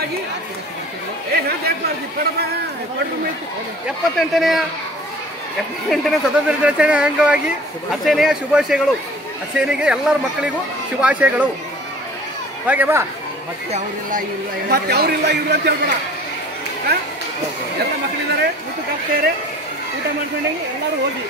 ಅಂಗವಾಗಿ 78ನೇ ಸ್ವತಂತ್ರ ದಿನಾಚರಣೆ ಅಂಗವಾಗಿ ಹಸೇನೆಯ ಶುಭಾಶಯಗಳು. ಹಸೇನೆಗೆ ಎಲ್ಲರ ಮಕ್ಕಳಿಗೂ ಶುಭಾಶಯಗಳು. ಹಾಗೆ ಬಾ, ಮತ್ತೆ ಅವರಿಲ್ಲ ಇವರು ಅಂತ ಹೇಳ್ಬೇಡ. ಎಲ್ಲ ಮಕ್ಕಳಿದ್ದಾರೆ, ಊಟಕ್ಕೆ ಹಾಕ್ತಾರೆ, ಊಟ ಮಾಡ್ಕೊಂಡು ಎಲ್ಲರೂ ಹೋಗಿ.